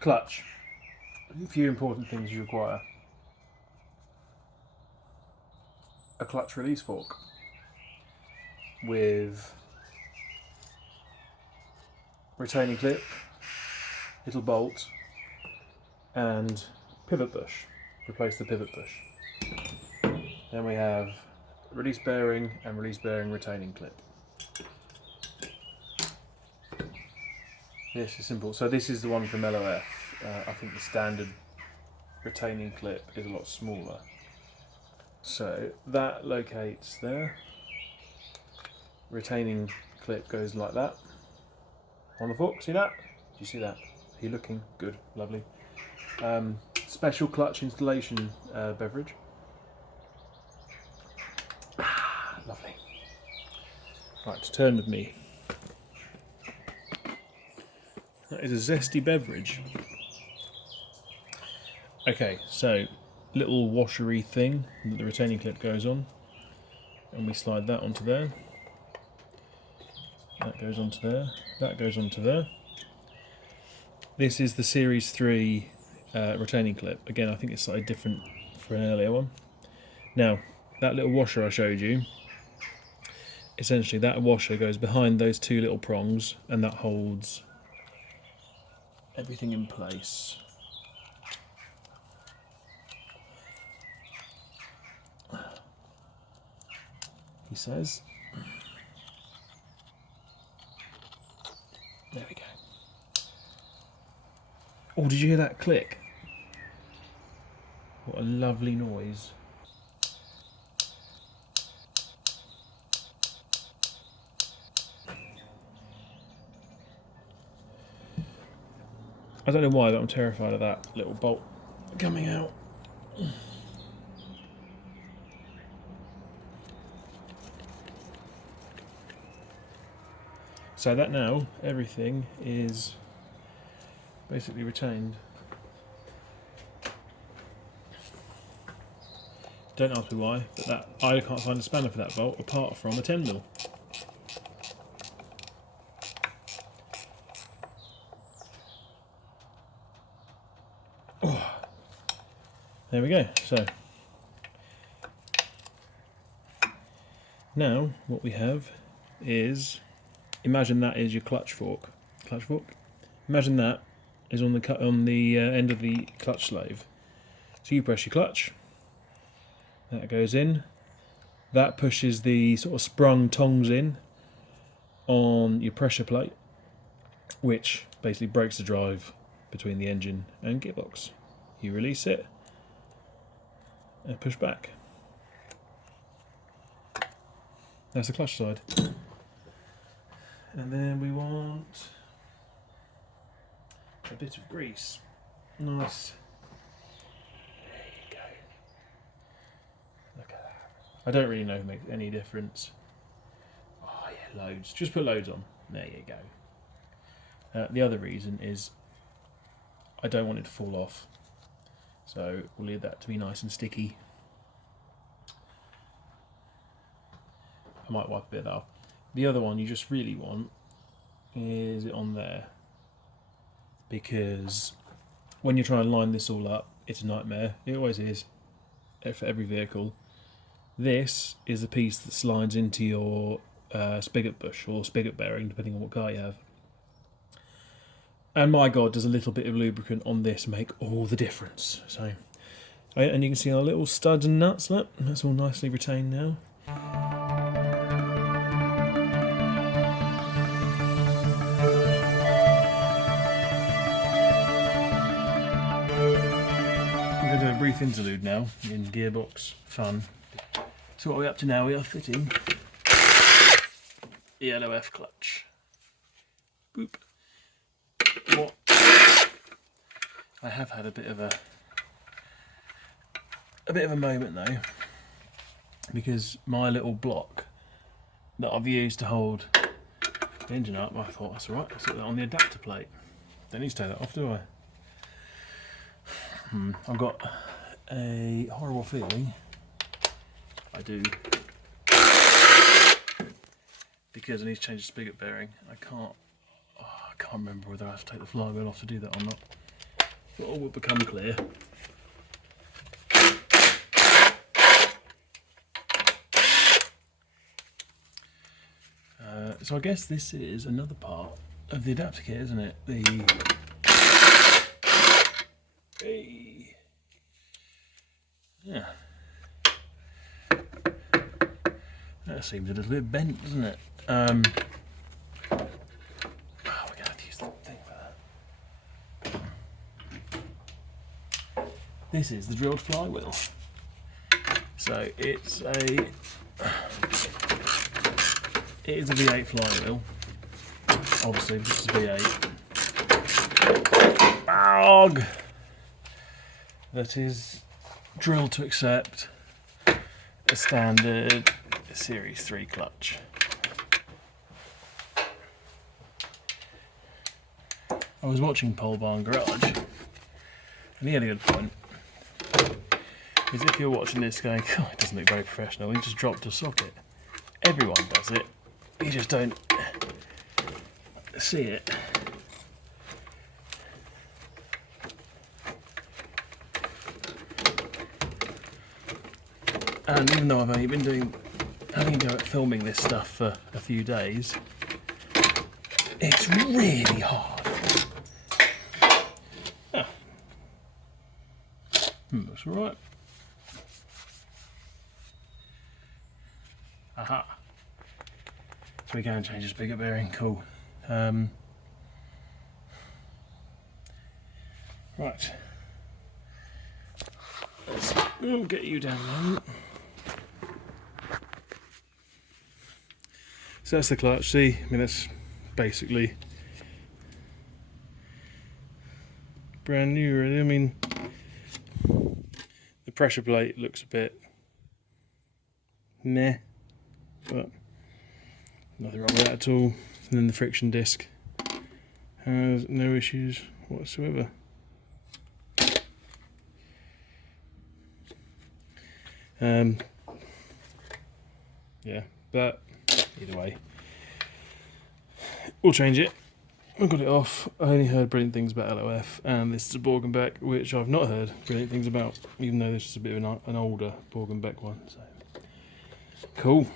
Clutch. A few important things you require. A clutch release fork with retaining clip, little bolt, and pivot bush. Replace the pivot bush. Then we have release bearing and release bearing retaining clip. This is simple. So this is the one from LOF. I think the standard retaining clip is a lot smaller. So that locates there. Retaining clip goes like that on the fork. See that? Do you see that? Are you looking? Good, lovely. Special clutch installation beverage. Lovely. Right, turn with me. That is a zesty beverage. Okay, so little washery thing that the retaining clip goes on, and we slide that onto there. That goes onto there. That goes onto there. This is the Series 3 retaining clip. Again, I think it's slightly different for an earlier one. Now, that little washer I showed you, essentially that washer goes behind those two little prongs, and that holds everything in place. He says. There we go. Oh, did you hear that click? What a lovely noise. I don't know why, but I'm terrified of that little bolt coming out. So that now, everything is basically retained. Don't ask me why, but that I can't find a spanner for that bolt apart from a 10mm. Oh. There we go. So now what we have is, imagine that is your clutch fork. Clutch fork. Imagine that is on the end of the clutch slave. So you press your clutch. That goes in. That pushes the sort of sprung tongs in on your pressure plate, which basically breaks the drive between the engine and gearbox. You release it and push back. That's the clutch side. And then we want a bit of grease. Nice. There you go. Look at that. I don't really know if it makes any difference. Oh yeah, loads. Just put loads on. There you go. The other reason is I don't want it to fall off. So we'll leave that to be nice and sticky. I might wipe a bit of that off. The other one you just really want is it on there, because when you're trying to line this all up, it's a nightmare. It always is for every vehicle. This is the piece that slides into your spigot bush or spigot bearing, depending on what car you have. And my God, does a little bit of lubricant on this make all the difference. So, and you can see our little studs and nuts. Look, that's all nicely retained now. I'm going to do a brief interlude now in gearbox fun. So what are we up to now? We are fitting the LOF clutch. Boop. What? I have had a bit of a moment though, because my little block that I've used to hold the engine up, I thought that's alright, I'll set that on the adapter plate. Don't need to take that off, do I? I've got a horrible feeling I do, because I need to change the spigot bearing. I can't remember whether I have to take the flywheel off to do that or not. all will become clear. So I guess this is another part of the adapter kit, isn't it? Yeah. That seems a little bit bent, doesn't it? We're going to have to use that thing for that. This is the drilled flywheel. So it is a V8 flywheel. Obviously, this is V8. Bog! That is drilled to accept a standard Series 3 clutch. I was watching Pole Barn Garage, and he had a good point. Is if you're watching this going, oh, it doesn't look very professional, he just dropped a socket. Everyone does it, you just don't see it. And even though I've only been having a go at filming this stuff for a few days, it's really hard. Ah. Looks alright. Aha. So we can change the spigot bearing, cool. Right. We'll get you down a moment. So that's the clutch, see? I mean, that's basically brand new, really. I mean, the pressure plate looks a bit meh, but nothing wrong with that at all. And then the friction disc has no issues whatsoever. Yeah, but either way, we'll change it. I got it off. I only heard brilliant things about LOF, and this is a Borgenbeck, which I've not heard brilliant things about, even though this is a bit of an older Borgenbeck one. So cool.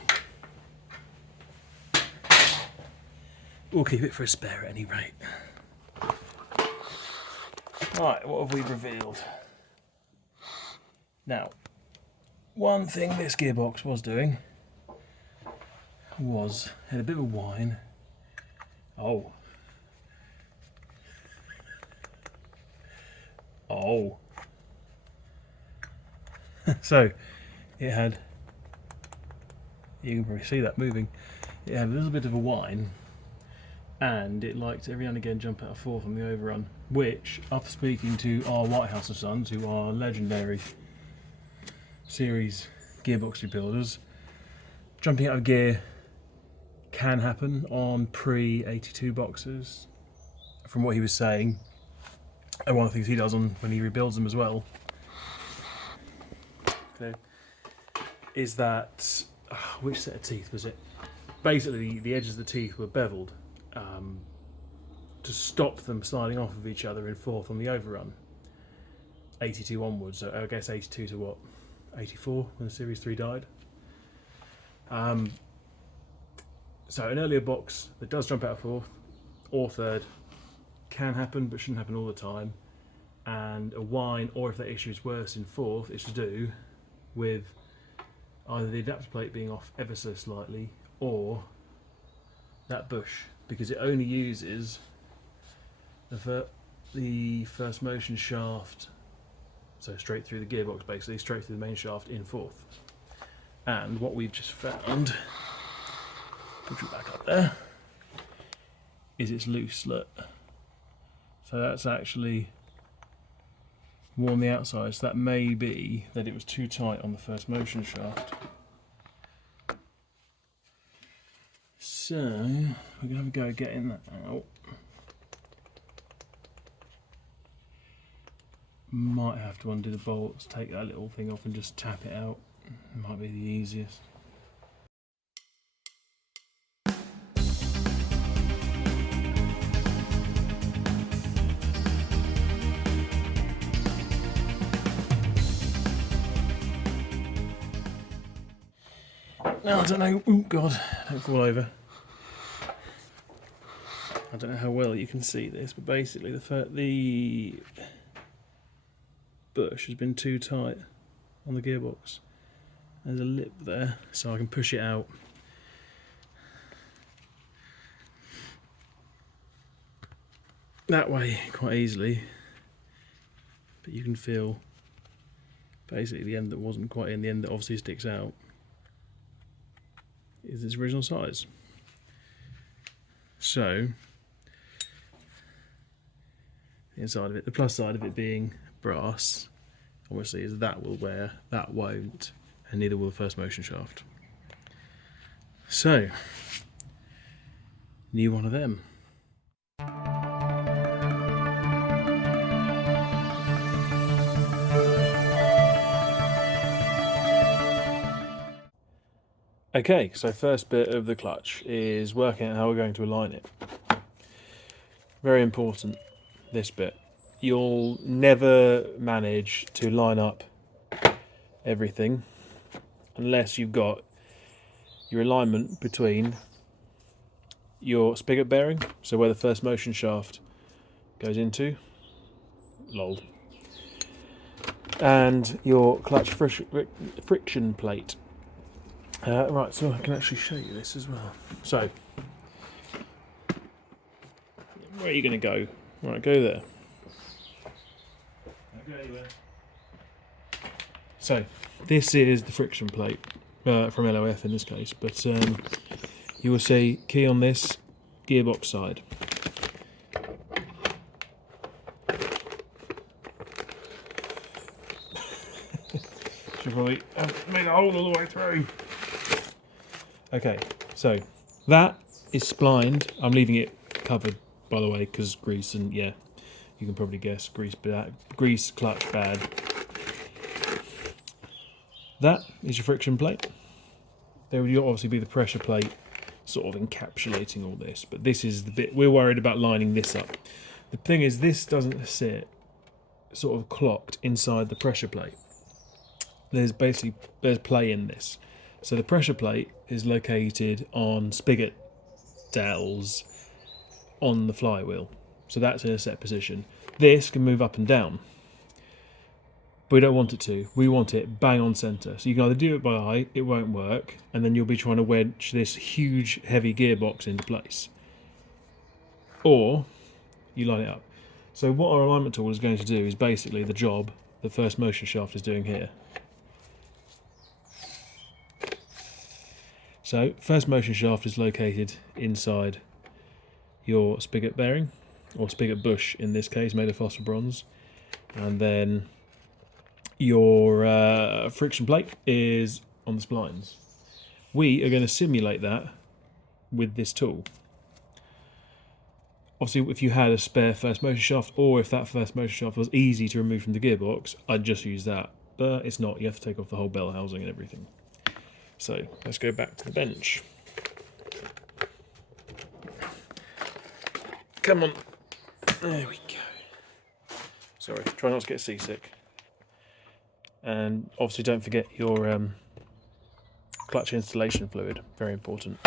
We'll keep it for a spare at any rate. Right, what have we revealed? Now, one thing this gearbox was doing had a bit of a whine. Oh. So it had, you can probably see that moving, it had a little bit of a whine, and it liked to every now and again jump out of fourth on the overrun, which, after speaking to our Whitehouse and Sons, who are legendary series gearbox rebuilders, jumping out of gear can happen on pre-82 boxes, from what he was saying, and one of the things he does when he rebuilds them as well, is that, which set of teeth was it? Basically, the edges of the teeth were beveled to stop them sliding off of each other in fourth on the overrun. 82 onwards, so I guess 82 to what? 84 when the Series 3 died. So an earlier box that does jump out of fourth or third can happen, but shouldn't happen all the time. And a whine, or if that issue is worse in fourth, is to do with either the adapter plate being off ever so slightly or that bush, because it only uses the first motion shaft, so straight through the gearbox, basically straight through the main shaft in fourth. And what we've just found, put you back up there, is it's loose, look. So that's actually worn the outside, so that may be that it was too tight on the first motion shaft. So we're going to have a go at getting that out. Might have to undo the bolts, take that little thing off and just tap it out. It might be the easiest. Now I don't know, oh god, don't fall over. I don't know how well you can see this, but basically the bush has been too tight on the gearbox. There's a lip there, so I can push it out. That way quite easily, but you can feel basically the end that wasn't quite in, the end that obviously sticks out, is its original size. So, the inside of it, the plus side of it being brass, obviously, is that will wear, that won't, and neither will the first motion shaft. So, new one of them. Okay, so first bit of the clutch is working out how we're going to align it. Very important, this bit. You'll never manage to line up everything unless you've got your alignment between your spigot bearing, so where the first motion shaft goes into, lol, and your clutch friction plate. Right, so I can actually show you this as well. So, where are you going to go? Right, go there. Go anywhere. So, this is the friction plate from LOF in this case, but you will see key on this gearbox side. Should probably made a hole all the way through. Okay, so that is splined. I'm leaving it covered, by the way, because grease, and yeah, you can probably guess, grease clutch bad. That is your friction plate. There will obviously be the pressure plate sort of encapsulating all this, but this is the bit we're worried about lining this up. The thing is, this doesn't sit sort of clocked inside the pressure plate. There's play in this. So the pressure plate is located on spigot dowels on the flywheel. So that's in a set position. This can move up and down, but we don't want it to. We want it bang on centre. So you can either do it by eye, it won't work, and then you'll be trying to wedge this huge heavy gearbox into place. Or you line it up. So what our alignment tool is going to do is basically the job the first motion shaft is doing here. So, first motion shaft is located inside your spigot bearing, or spigot bush in this case, made of phosphor bronze. And then your friction plate is on the splines. We are going to simulate that with this tool. Obviously, if you had a spare first motion shaft, or if that first motion shaft was easy to remove from the gearbox, I'd just use that. But it's not, you have to take off the whole bell housing and everything. So let's go back to the bench. Come on. There we go. Sorry, try not to get seasick. And obviously don't forget your clutch installation fluid, very important.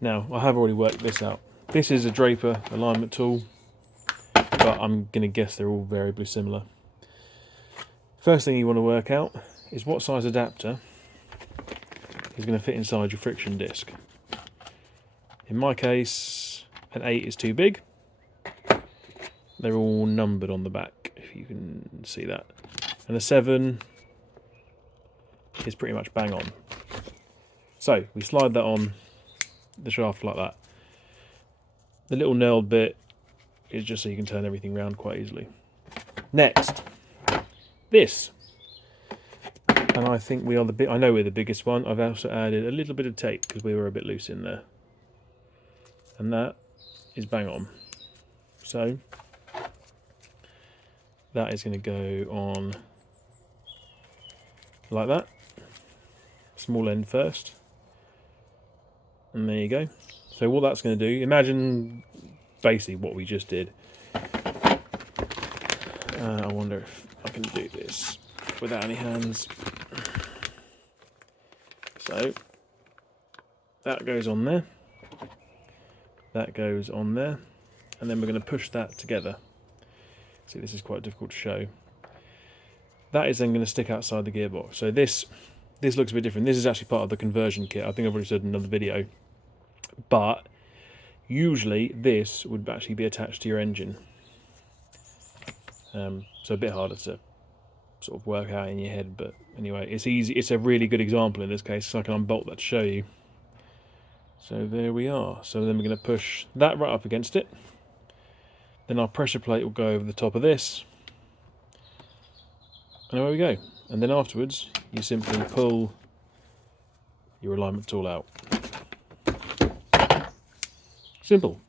Now, I have already worked this out. This is a Draper alignment tool, but I'm going to guess they're all variably similar. First thing you want to work out is what size adapter is going to fit inside your friction disc. In my case, an 8 is too big. They're all numbered on the back, if you can see that. And a 7 is pretty much bang on. So, we slide that on the shaft like that. The little knurled bit is just so you can turn everything around quite easily. Next, this. And I think we are I know we're the biggest one. I've also added a little bit of tape because we were a bit loose in there. And that is bang on. So that is going to go on like that. Small end first. And there you go. So what that's going to do, imagine basically what we just did. I wonder if I can do this without any hands. So that goes on there, that goes on there, and then we're going to push that together. See, this is quite difficult to show. That is then going to stick outside the gearbox. So this looks a bit different. This is actually part of the conversion kit. I think I've already said in another video. But usually this would actually be attached to your engine. So a bit harder to sort of work out in your head, but anyway, it's easy. It's a really good example in this case, so I can unbolt that to show you. So there we are. So then we're going to push that right up against it. Then our pressure plate will go over the top of this. And away we go. And then afterwards, you simply pull your alignment tool out. Simple.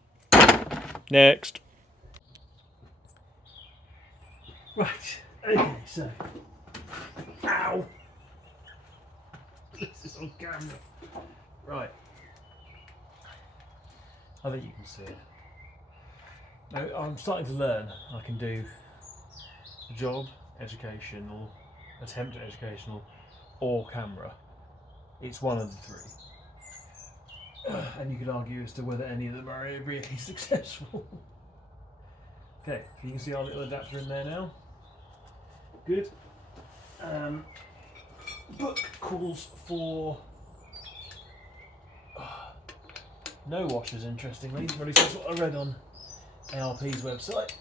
Next. Right, okay, so. Ow! This is on camera. Right. I think you can see it. Now, I'm starting to learn I can do a job, educational, attempt at educational, or camera. It's one of the three. And you could argue as to whether any of them are really successful. Okay, you can see our little adapter in there now. Good. Book calls for no washers, interestingly. At least that's what I read on ARP's website.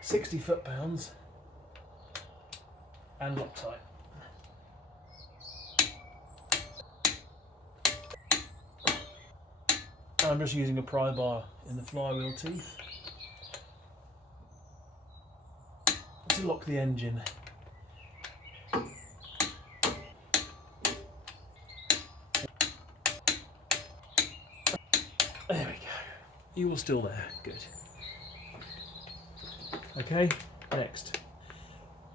60 foot-pounds and Loctite. I'm just using a pry bar in the flywheel teeth to lock the engine. There we go. You are still there. Good. Okay, next.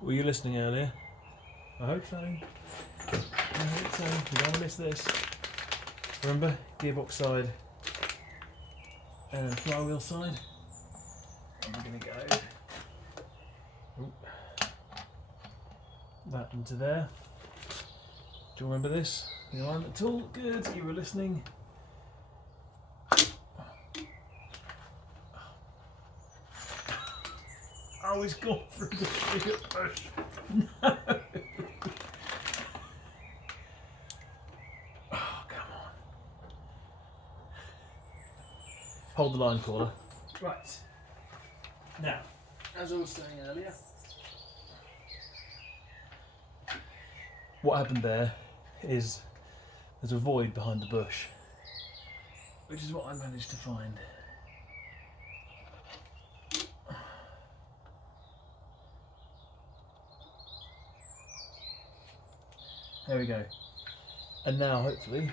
Were you listening earlier? I hope so. I hope so. You don't want to miss this. Remember, gearbox side and flywheel side. And we're going to go that into there. Do you remember this? The alignment tool. Good. You were listening. Oh, he's gone through the spigot push. No. Oh, come on. Hold the line, caller. Right. Now, as I was saying earlier, what happened there is there's a void behind the bush, which is what I managed to find. There we go. And now, hopefully,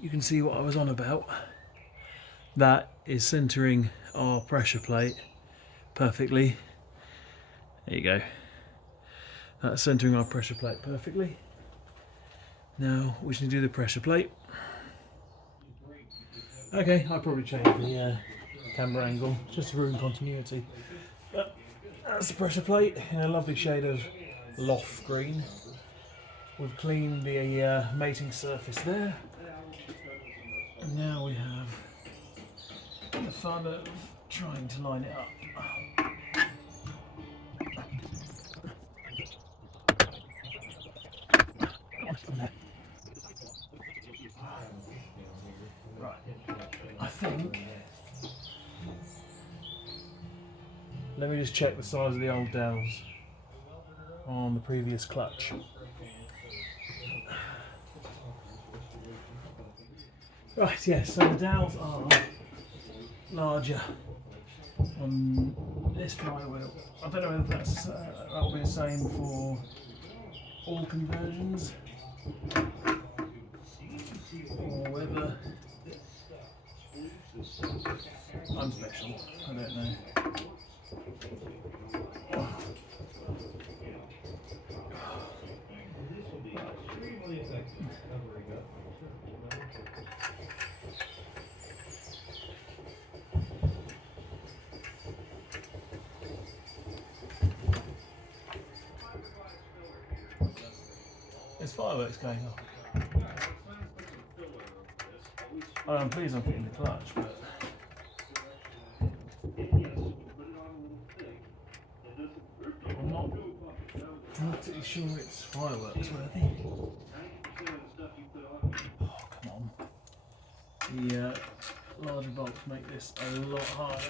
you can see what I was on about. That is centering our pressure plate perfectly. There you go. That's centering our pressure plate perfectly. Now, we should do the pressure plate. Okay, I'll probably change the camera angle, just for room continuity. But that's the pressure plate in a lovely shade of LOF green. We've cleaned the mating surface there. And now we have the fun of trying to line it up. Right, I think, let me just check the size of the old dowels on the previous clutch. Right, yes, so the dowels are larger on this flywheel. I don't know whether that's that'll be the same for all conversions or whether I'm special. I don't know. There's fireworks going off. I'm pleased I'm fitting the clutch, but I'm not particularly sure it's fireworks worthy. Oh, come on. The larger bolts make this a lot harder.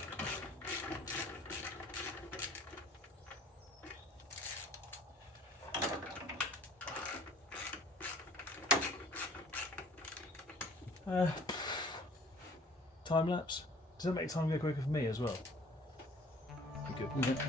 Time lapse. Does that make time go quicker for me as well? Be good, wouldn't it?